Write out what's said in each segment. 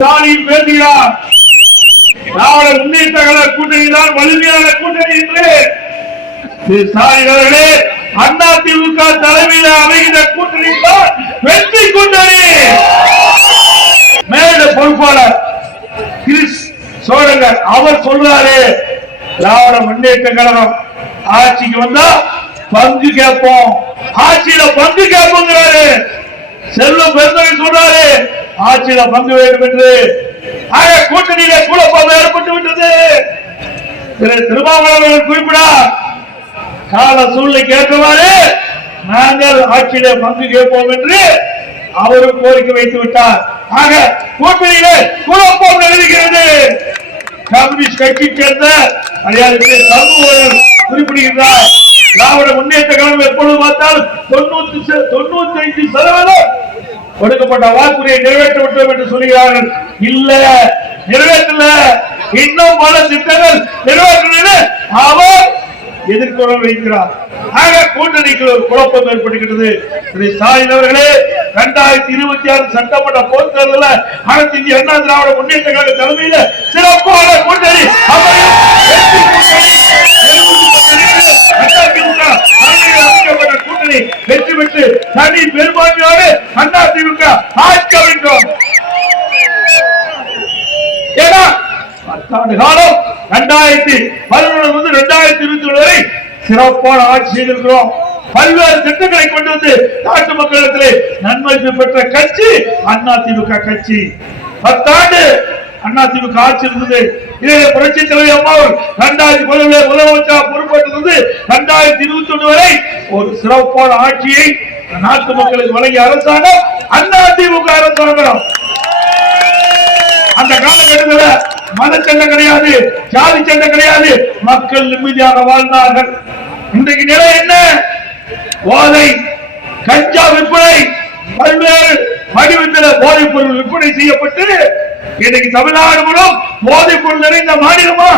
ஸ்டாலின் பேசுகிறார் திராவிட முன்னேற்ற கழக கூட்டணி தான் வலிமையான கூட்டணி என்று. திரு ஸ்டாலின் அவர்களே அண்ணா திமுக தலைமையில் அமைகிற கூட்டணி தான் வெற்றி கூட்டணி. மேல பொறுப்பாளர் கிறிஸ் சோழங்கர் அவர் சொல்றாரு திராவிட முன்னேற்ற கழகம் ஆட்சிக்கு வந்தா பங்கு கேட்போம். ஆட்சியில பங்கு கேட்போங்கிறாரு. செல்வம் பெருந்தகை சொல்றாரு ஆட்சியில பங்கு வேண்டும் என்று ஆக கூட்டணியில குழப்பம் ஏற்பட்டு விட்டது. திருமாவளவர்கள் குறிப்பிட குறிப்பிடார் கால சூழ்நிலைக்கு ஏற்றவாறு நாங்கள் ஆட்சியில பங்கு கேட்போம் என்று அவரும் கோரிக்கை வைத்து விட்டார். ஆக கூட்டணியிலே குழப்பம் எழுதுகிறது. கம்யூனிஸ்ட் கட்சி சேர்ந்த சமூகம் குறிப்பிடுகின்றார். திராவிட முன்னேற்ற கழகம் எப்பொழுது பார்த்தாலும் தொண்ணூத்தி தொண்ணூத்தி ஐந்து சதவீதம் கொடுக்கப்பட்ட வாக்குறுதியை நிறைவேற்ற விட்டோம் என்று சொல்கிறார்கள் இல்ல நிறைவேற்றல. இன்னும் பல திட்டங்கள் நிறைவேற்றல அவர் எதிர்கொள்ள வைக்கிறார். ஆக கூட்டணிக்கு ஒரு குழப்பம் ஏற்படுகிறது. திரு ஸ்டாலின் அவர்களே இரண்டாயிரத்தி இருபத்தி ஆறு சட்டமன்ற பொதுத் அனைத்து இந்திய அண்ணா திராவிட முன்னேற்ற கழக தலைமையில சிறப்பான கூட்டணி. கூட்டணி. வெற்றி பெற்று தனி பெரும்பான்மையோடு அண்ணா திமுக ஆட்சி அமைந்தோம் ஏன்னா பத்தாண்டு காலம் இரண்டாயிரத்தி பதினொன்று முதல் இரண்டாயிரத்தி இருபத்தி ஒன்று வரை சிறப்பான ஆட்சி செய்திருக்கிறோம். பல்வேறு திட்டங்களை கொண்டு வந்து நாட்டு மக்களிடத்திலே நன்மை பெற்ற கட்சி அண்ணா திமுக கட்சி. பத்தாண்டு அண்ணா திமுக ஆட்சி இருந்தது இதே புரட்சி தலைவர் அம்மாவர் இரண்டாயிரத்தி பதினொன்று முதலமைச்சர் பொறுப்பேற்றிருந்து இரண்டாயிரத்தி இருபத்தி ஒன்று வரை ஒரு சிறப்பான ஆட்சியை நாட்டு மக்களுக்கு வழங்கிய அரசாங்கம் அண்ணா திமுக அரசாங்கம். அந்த காலகட்டத்தில் மத சண்டை கிடையாது ஜாதி சண்டை கிடையாது. மக்கள் நிம்மதியாக வாழ்ந்தார்கள். இன்றைக்கு நிலை என்ன? போதை கஞ்சா விற்பனை பல்வேறு வடிவத்தில் போதைப் பொருள் விற்பனை செய்யப்பட்டு இன்னைக்கு தமிழ்நாடு மூலம் போதைப்பொருள் நிறைந்த மாநிலமா?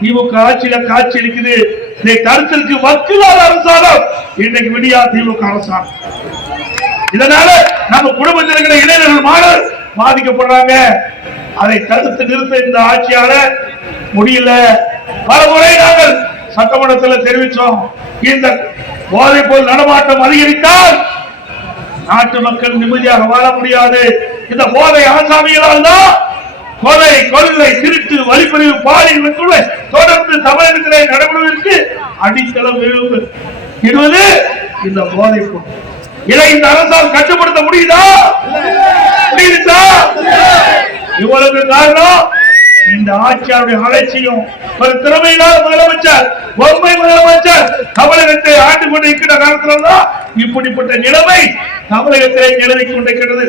திமுக ஆட்சியில காட்சி அளிக்குது. இதை தடுத்திருக்கு வக்கிலாத அரசாங்கம் இன்னைக்கு விடியா திமுக அரசாங்கம். இதனால நம்ம குடும்பத்தில் இருக்கிற இளைஞர்கள் மாணவர் பாதிக்கப்படுறாங்க. அதை தடுத்து நிறுத்த இந்த ஆட்சியால முடியல. பல முறை நாங்கள் சட்டமன்றத்தில் தெரிவித்தோம். இந்த போதைப் பொருள் நடமாட்டம் அதிகரித்தால் நாட்டு மக்கள் நிம்மதியாக வாழ முடியாது. இந்த போதை அரசாமியால் தான் கொலை கொள்ளை திருட்டு வழிப்பறிவு பாலியல் வன்கொடுமை தொடர்ந்து தமிழகத்திலே நடைபெறுவதற்கு அடித்தளம் எழுது இடுவது இந்த போதை பொருள் இதை இந்த அரசால் கட்டுப்படுத்த முடியுதா? முடியுதா இவ்வளவு காரணம் இந்த ஆட்சியாருடைய அலட்சியம். ஒரு திறமையில்லாத முதலமைச்சர் பொம்மை முதலமைச்சர் தமிழகத்தை ஆண்டு கொண்டு இருக்கிற காலத்தில்தான் இப்படிப்பட்ட நிலைமை தமிழகத்திலே நிலவி கொண்டிருக்கிறது.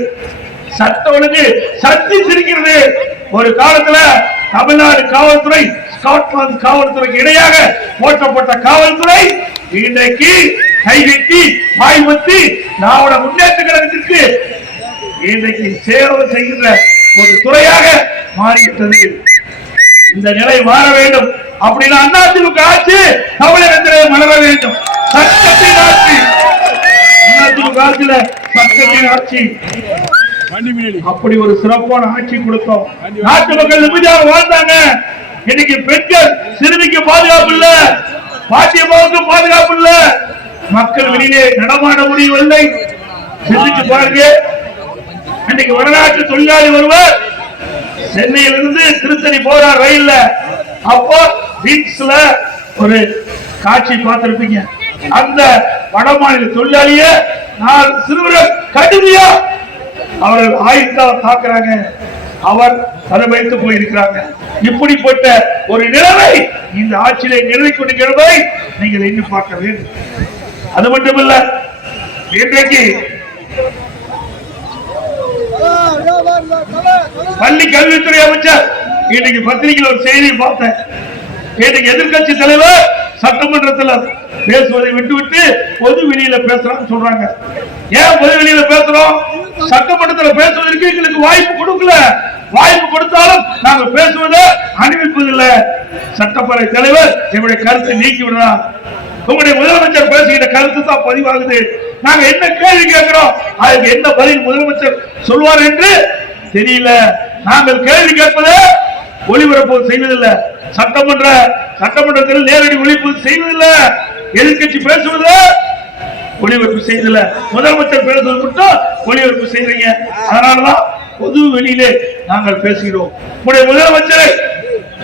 சட்ட ஒழுங்கு சக்தி சிரிக்கிறது. ஒரு காலத்துல தமிழ்நாடு காவல்துறை ஸ்காட்லாந்து காவல்துறைக்கு இணையாக போற்றப்பட்ட காவல்துறை இன்றைக்கு கைவிட்டி பாய்மத்தி திராவிட முன்னேற்ற கழகத்திற்கு இன்றைக்கு சேவை செய்கின்ற ஒரு துறையாக மாறிவிட்டது. இந்த நிலை மாற வேண்டும். அப்படின்னா அதிமுக ஆட்சி தமிழகத்திலே மலர வேண்டும். சட்டத்தின் ஆட்சி. அதிமுக ஆட்சியில சட்டத்தின் ஆட்சி. அப்படி ஒரு சிறப்பான ஆட்சி கொடுத்தோம். நாட்டு மக்கள் நிம்மதியாக வாழ்ந்தாங்க. இன்னைக்கு பெண்கள் சிறுமிக்கு பாதுகாப்பு இல்ல பாட்டியம்மாவுக்கு பாதுகாப்பு இல்ல. மக்கள் வெளியிலே நடமாட முடியவில்லை. சிந்திச்சு பாருங்க. இன்னைக்கு வடநாட்டு தொழிலாளி ஒருவர் சென்னையிலிருந்து திருத்தணி போறார் ரயில்ல. அப்போ பீச்ல ஒரு காட்சி பார்த்திருப்பீங்க. அந்த வடமாநில தொழிலாளிய நான் சிறுவர்கள் கடுமையா அவர்கள் ஆயுதால தாக்குறாங்க அவர் தலை வைத்து போயிருக்கிறாங்க. இப்படிப்பட்ட ஒரு நிலைமை இந்த ஆட்சியிலே நிறுவி கொண்டிருக்கிறதை நீங்கள் எண்ணி பார்க்க வேண்டும். அது மட்டுமல்ல இன்றைக்கு பள்ளி கல்வித்துறை அமைச்சர் இன்னைக்கு பத்திரிகையில் ஒரு செய்தியை பார்த்தேன். இன்னைக்கு எதிர்க்கட்சி தலைவர் சட்டமன்றத்தில் பேசுவதை விட்டுவிட்டு பொது வெளியில பேசுறான்னு சொல்றாங்க. ஏன் பொது வெளியில பேசுறோம்? சட்டமன்றத்தில் பேசுவதற்கு எங்களுக்கு வாய்ப்பு கொடுக்கல. வாய்ப்பு கொடுத்தாலும் நாங்க பேசுவதை அனுமதிப்பதில்லை. சட்டப்பேரவை தலைவர் எங்களுடைய கருத்தை நீக்கி விடுறார் உங்களுடைய முதலமைச்சர் பேசுகிற கருத்து தான் பதிவாகுது. நாங்க என்ன கேள்வி கேட்கிறோம் அதுக்கு என்ன பதில் முதலமைச்சர் சொல்வார் என்று தெரியல. நாங்கள் கேள்வி கேட்பது ஒளிபரப்பு செய்வதில்லை. சட்டமன்ற சட்டமன்றத்தில் நேரடி ஒளிபரப்பு செய்வதில்லை. எதிர்கட்சி பேசுவது ஒளிபரப்பு செய்தல முதலமைச்சர் பேசுவது மட்டும் ஒளிபரப்பு செய்யறீங்க அதனாலதான் பொது வெளியிலே நாங்கள் பேசுகிறோம். உங்களுடைய முதலமைச்சரை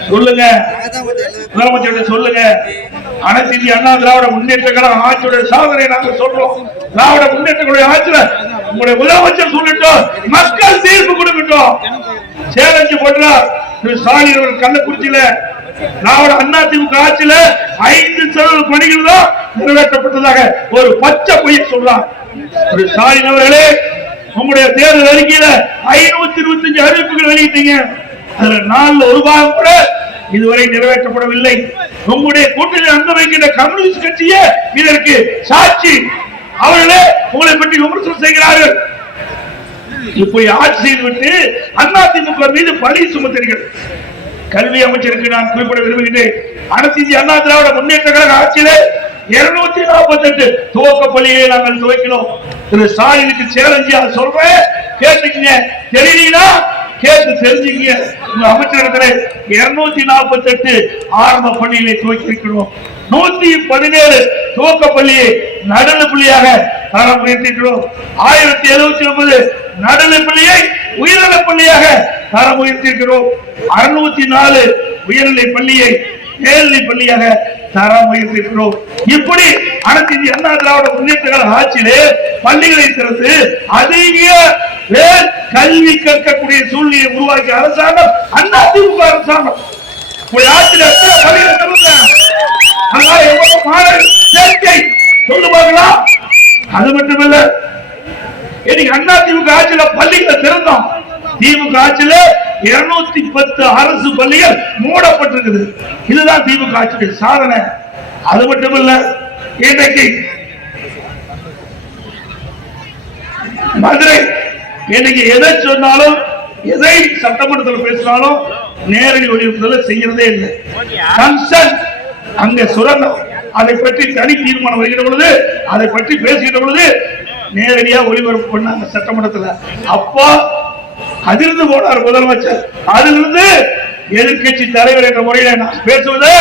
சொல்லுங்க. முதலமைச்சர் சொல்லுங்க. அனைத்து இந்திய அண்ணா திராவிட முன்னேற்ற கழகம் ஆட்சியுடைய சாதனை நாங்கள் சொல்றோம். திராவிட முன்னேற்ற கழக ஆட்சியில உங்களுடைய முதலமைச்சர் சொல்லிட்டோம். மக்கள் தீர்ப்பு கொடுக்கட்டும். சேலஞ்சு பண்றார் ஸ்டாலின் அவர்கள் கள்ளக்குறிச்சியில அண்ணா திமுக ஆட்சியில ஐந்து சதவீத பணிகள் தான் நிறைவேற்றப்பட்டதாக ஒரு பச்சை பொய்யை சொல்றார் ஸ்டாலின் அவர்களே உங்களுடைய தேர்தல் அறிக்கையில ஐநூத்தி இருபத்தி அஞ்சு அறிவிப்புகள் வெளியிட்டீங்க. அதுல நாலுல ஒரு பாகம் கூட இதுவரை நிறைவேற்றப்படவில்லை. உங்களுடைய கூட்டணி அங்க வைக்கின்ற கம்யூனிஸ்ட் கட்சியே இதற்கு சாட்சி. அவர்களே உங்களை பற்றி விமர்சனம் செய்கிறார்கள். போய் ஆட்சி செய்துவிட்டு அதிமுக மீது பழி சுமத்தீர்கள் கல்வி அமைச்சருக்கு நான் குறிப்பிட விரும்புகிறேன் அனைத்து அண்ணா திராவிட முன்னேற்ற கழக ஆட்சியிலே இருநூத்தி நாற்பத்தி எட்டு துவக்க பள்ளியை நாங்கள் துவக்கினோம். திரு ஸ்டாலினுக்கு சேலஞ்சியா சொல்றேன். கேட்டுக்கீங்க. தெரியலீங்களா? கேட்டு தெரிஞ்சுக்கங்க. உங்க அமைச்சரிடத்துல இருநூத்தி நாற்பத்தி எட்டு ஆரம்ப பள்ளியிலே துவக்கி இருக்கிறோம் நூத்தி பதினேழு துவக்க பள்ளியை நடுநிலை பள்ளியாக தரம் உயர்த்திக்கிறோம் ஆயிரத்தி எழுபத்தி ஒன்பது நடுநிலை பள்ளியை உயர்நிலை பள்ளியாக தரம் உயர்த்திருக்கிறோம் அறுநூத்தி நாலு உயர்நிலை பள்ளியை மேல்நிலை பள்ளியாக தரம் உயர்த்திருக்கிறோம் இப்படி அனைத்து இந்திய அண்ணா திராவிட முன்னேற்ற ஆட்சியிலே பள்ளிகளை திறந்து அதிக பேர் கல்வி கற்கக்கூடிய சூழ்நிலையை உருவாக்கிய அரசாங்கம் அண்ணா திமுக அரசாங்கம். உங்களுடைய ஆட்சியில் பள்ளிகளை திறந்த மாணவர் சேர்க்கை? சொல்லு அது மட்டுமல்ல இன்னைக்கு அண்ணா திமுக ஆட்சியில பள்ளிகளை திறந்தோம். திமுக ஆட்சியில இருநூத்தி பத்து அரசு பள்ளிகள் மூடப்பட்டிருக்குது. இதுதான் திமுக ஆட்சியுடைய சாதனை. அது மட்டுமல்ல இன்றைக்கு மதுரை இன்னைக்கு எதை சொன்னாலும் எதை சட்டமன்றத்தில் பேசினாலும் நேரடி ஒளிபரப்புல செய்யறதே இல்லை. அங்க சுரங்கம் அதை பற்றி தனி தீர்மானம் வருகிற பொழுது அதை பற்றி பேசுகிற பொழுது நேரடியா ஒளிபரப்பு பண்ணாங்க சட்டமன்றத்துல. அப்போ அதிர்ந்து போனார் முதலமைச்சர். அதிலிருந்து எதிர்கட்சி தலைவர் என்ற முறையில நான் பேசுவது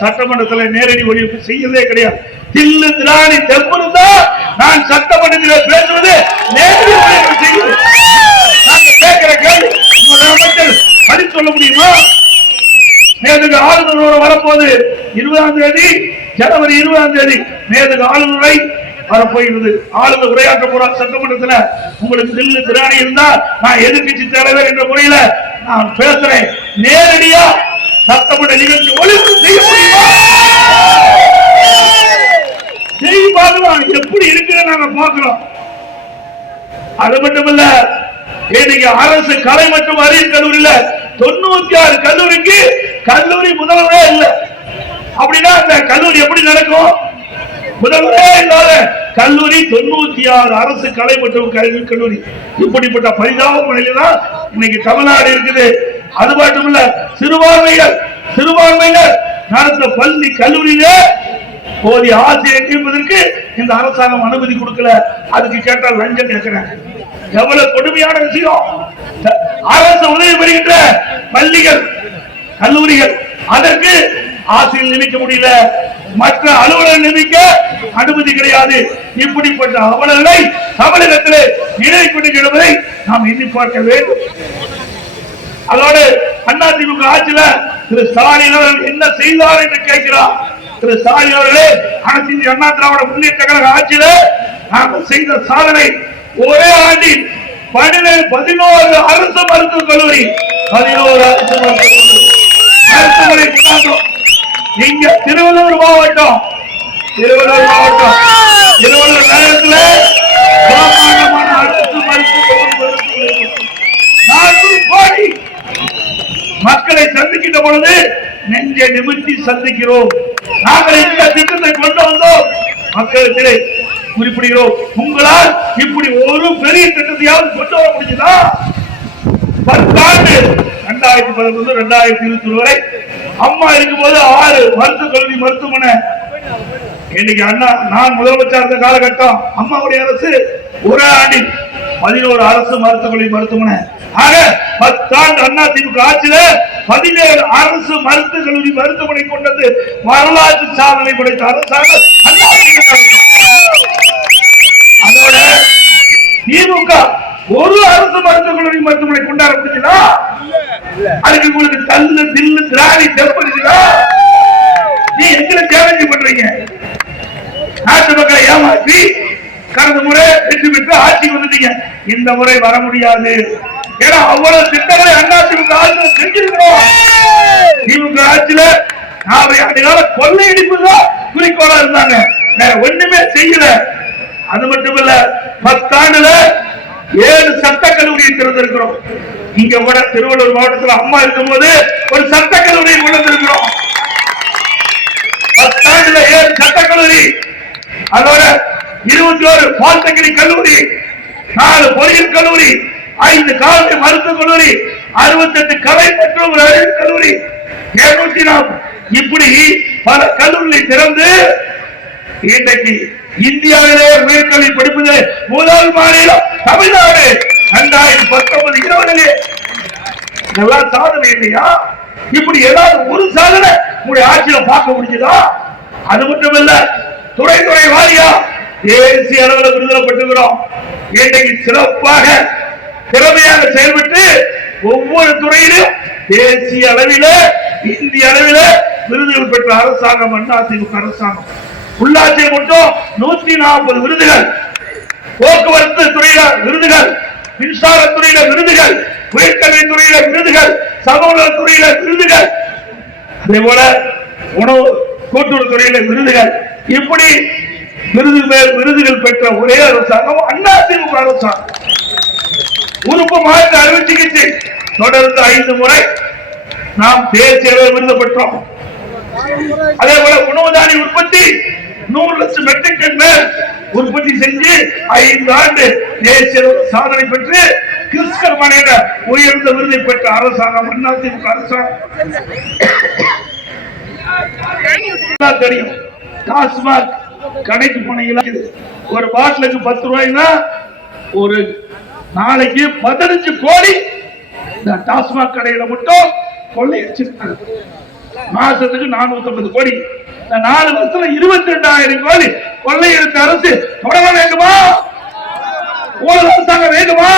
சட்டமன்றத்தில் நேரடி ஒளிபரப்பு செய்யறதே கிடையாது. தில்லு திராணி தெம்பிருந்தா நான் சட்டமன்றத்தில் பேசுவது நேரடி ஒளிபரப்பு செய்வது. நாங்க கேட்கிற கேள்வி முதலமைச்சர் பதில் சொல்ல முடியுமா? நேற்று ஆளுநரோட வரப்போது இருபதாம் தேதி ஜனவரி இருபதாம் தேதி மேதகு ஆளுநரை வரப்போகிறது. ஆளுநர் உரையாற்ற போற சட்டமன்றத்தில். உங்களுக்கு தில்லு திராணி இருந்தா நான் எதிர்கட்சி தலைவர் என்ற முறையில நான் பேசுறேன். நேரடியா சட்டமன்ற நிகழ்ச்சி ஒழுங்கு செய்ய முடியுமா? செய்தி பார்க்கலாம் எப்படி இருக்குன்னு நாங்க பார்க்கிறோம். அது மட்டுமல்ல இன்னைக்கு அரசு கலை மற்றும் அறிவியல் கல்லூரியில தொண்ணூத்தி ஆறு கல்லூரிக்கு கல்லூரி முதல்வரே இல்லை. அப்படின்னா அந்த கல்லூரி எப்படி நடக்கும்? முதல்வரே இல்லாத கல்லூரி தொண்ணூத்தி ஆறு அரசு கலை மற்றும் கல்வி கல்லூரி. இப்படிப்பட்ட பரிதாப தான் இன்னைக்கு தமிழ்நாடு இருக்குது. அது மட்டும் இல்ல சிறுபான்மையினர் சிறுபான்மையினர் நடத்துற பள்ளி கல்லூரியில போதிய ஆசிரியர் என்பதற்கு இந்த அரசாங்கம் அனுமதி கொடுக்கல. அதுக்கு கேட்டால் லஞ்சம் கேட்கிறேன் எவ்வளவு கொடுமையான விஷயம். அரசு உதவி பெறுகின்ற பள்ளிகள் கல்லூரிகள் அதற்கு ஆசிரியர் நியமிக்க முடியல. மற்ற அலுவலர் நியமிக்க அனுமதி கிடையாது. இப்படிப்பட்ட அவலங்களை தமிழகத்திலே இணை என்பதை நாம் எண்ணி பார்க்க வேண்டும். அதோடு அண்ணா திமுக ஆட்சியில திரு ஸ்டாலின் அவர்கள் என்ன செய்தார் என்று கேட்கிறார். திரு ஸ்டாலின் அவர்களே அனைத்து அண்ணா திராவிட முன்னேற்ற கழக ஆட்சியில நாங்கள் செய்த சாதனை ஒரே ஆண்டில் பன்னிரண்டு பதினோரு அரசு மருத்துவக் கல்லூரி பதினோரு அரசு மருத்துவக் கல்லூரி. மருத்துவமனை கொண்டாந்தோம் இங்க திருவள்ளூர் மாவட்டம். திருவள்ளூர் மாவட்டம். திருவள்ளூர் நகரத்தில் பிரம்மாண்டமான அரசு மருத்துவக் கோடி மக்களை சந்திக்கின்ற பொழுது நெஞ்சை நிமித்தி சந்திக்கிறோம். நாங்கள் இந்த திட்டத்தை கொண்டு வந்தோம். மக்களுக்கு குறிப்பிடுகிறோம். உங்களால் இப்படி ஒரு பெரிய திட்டத்தையாவது கொண்டு வர முடிஞ்சதா? பத்தாண்டு ரெண்டாயிரத்தி பதினொன்று ரெண்டாயிரத்தி இருபத்தி ஒன்று வரை அம்மா இருக்கும்போது ஆறு மருத்துவக் கல்வி மருத்துவமனை. இன்னைக்கு அண்ணா நான் முதலமைச்சர் இருந்த காலகட்டம் அம்மாவுடைய அரசு ஒரே ஆண்டில் பதினோரு அரசு மருத்துவ கல்வி மருத்துவமனை. ஆக பத்தாண்டு அண்ணா திமுக ஆட்சியில பதினேழு அரசு மருத்துவ கல்லூரி மருத்துவமனை கொண்டது வரலாற்று சாதனை படைத்த அரசாக அண்ணா அதோட திமுக ஒரு அரசு மருத்துவக் கல்லூரி மருத்துவமனை கொண்டாட முடியுதா அதுக்கு உங்களுக்கு தள்ளு தில்லு திராணி தெப்பரிக்குதா நீ எங்களை சேலஞ்சு பண்றீங்க. நாட்டு மக்களை ஏமாற்றி கடந்த முறை வெற்றி பெற்று ஆட்சிக்கு வந்துட்டீங்க. இந்த முறை வர முடியாது. ஏன்னா அவ்வளவு திட்டங்களை அண்ணா திமுக ஆட்சியில் செஞ்சிருக்கிறோம். திமுக ஆட்சியில நாலு ஆண்டு கால கொள்ளையடிப்பு தான் குறிக்கோளா இருந்தாங்க. வேற ஒண்ணுமே செய்யல. அது மட்டும் இல்ல பத்தாண்டுல ஏழு சட்ட கல்லூரியை திறந்திருக்கிறோம். இங்க கூட திருவள்ளூர் மாவட்டத்தில் அம்மா இருக்கும்போது ஒரு சட்ட கல்லூரியை கொண்டு பத்தாண்டுல ஏழு சட்ட கல்லூரி அதோட இருபத்தி ஒரு பாலிடெக்னிக் கல்லூரி நாலு பொறியியல் கல்லூரி ஐந்து கால்நடை மருத்துவக் கல்லூரி அறுபத்தெட்டு கலை மற்றும் ஒரு கல்லூரி. இருநூத்தி நாற்பது இப்படி பல கல்லூரிகளை திறந்து இன்றைக்கு இந்தியாவிலே உயர்கல்வி படிப்பதில் முதல் மாநிலம் தமிழ்நாடு. இரண்டாயிரத்தி பத்தொன்பது இருபதிலே இதெல்லாம் சாதனை இல்லையா? இப்படி ஏதாவது ஒரு சாதனை உங்களுடைய ஆட்சியில பார்க்க முடிஞ்சதா? அது மட்டும் இல்ல துறை துறை வாரியா தேசிய அளவில் விருதுலப்பட்டுகிறோம் இன்றைக்கு சிறப்பாக திறமையாக செயல்பட்டு ஒவ்வொரு துறையிலும் தேசிய அளவில இந்திய அளவில விருதுகள் பெற்ற அரசாங்கம் அண்ணா திமுக அரசாங்கம். உள்ளாட்சியை மட்டும் நூத்தி நாற்பது விருதுகள். போக்குவரத்து துறையில விருதுகள் மின்சார துறையில விருதுகள் உயர்கல்வி துறையில விருதுகள் சமூக துறையில விருதுகள். அதே போல உணவு கூட்டுறவு துறையில விருதுகள். இப்படி விருது மேல் விருதுகள் பெற்ற ஒரே அரசாங்கம் அண்ணா திமுக அரசாங்கம். உறுப்பு மாற்று அறுவை சிகிச்சை தொடர்ந்து ஐந்து முறை நாம் தேசிய விருது பெற்றோம். அதே போல உணவு தானிய உற்பத்தி நூறு லட்சம் மெட்ரிக் டன் மேல் உற்பத்தி செஞ்சு ஐந்து ஆண்டு தேசிய சாதனை பெற்று கிறிஸ்கர் என்ற உயர்ந்த விருதை பெற்ற அரசாங்கம் அதிமுக அரசாங்கம். தெரியும். டாஸ்மாக் கடைக்கு போனீங்களா ஒரு பாட்டிலுக்கு பத்து ரூபாய்னா ஒரு நாளைக்கு பதினஞ்சு கோடி இந்த டாஸ்மாக் கடையில மட்டும் கொள்ளையடிச்சிருக்காங்க மாசத்துக்கு நானூத்தி ஐம்பது கோடி. இந்த நாலு வருஷத்துல இருபத்தி ரெண்டாயிரம் கோடி கொள்ளையெடுத்த அரசு தொடர வேண்டுமா? ஒரு அரசாங்கம் வேண்டுமா?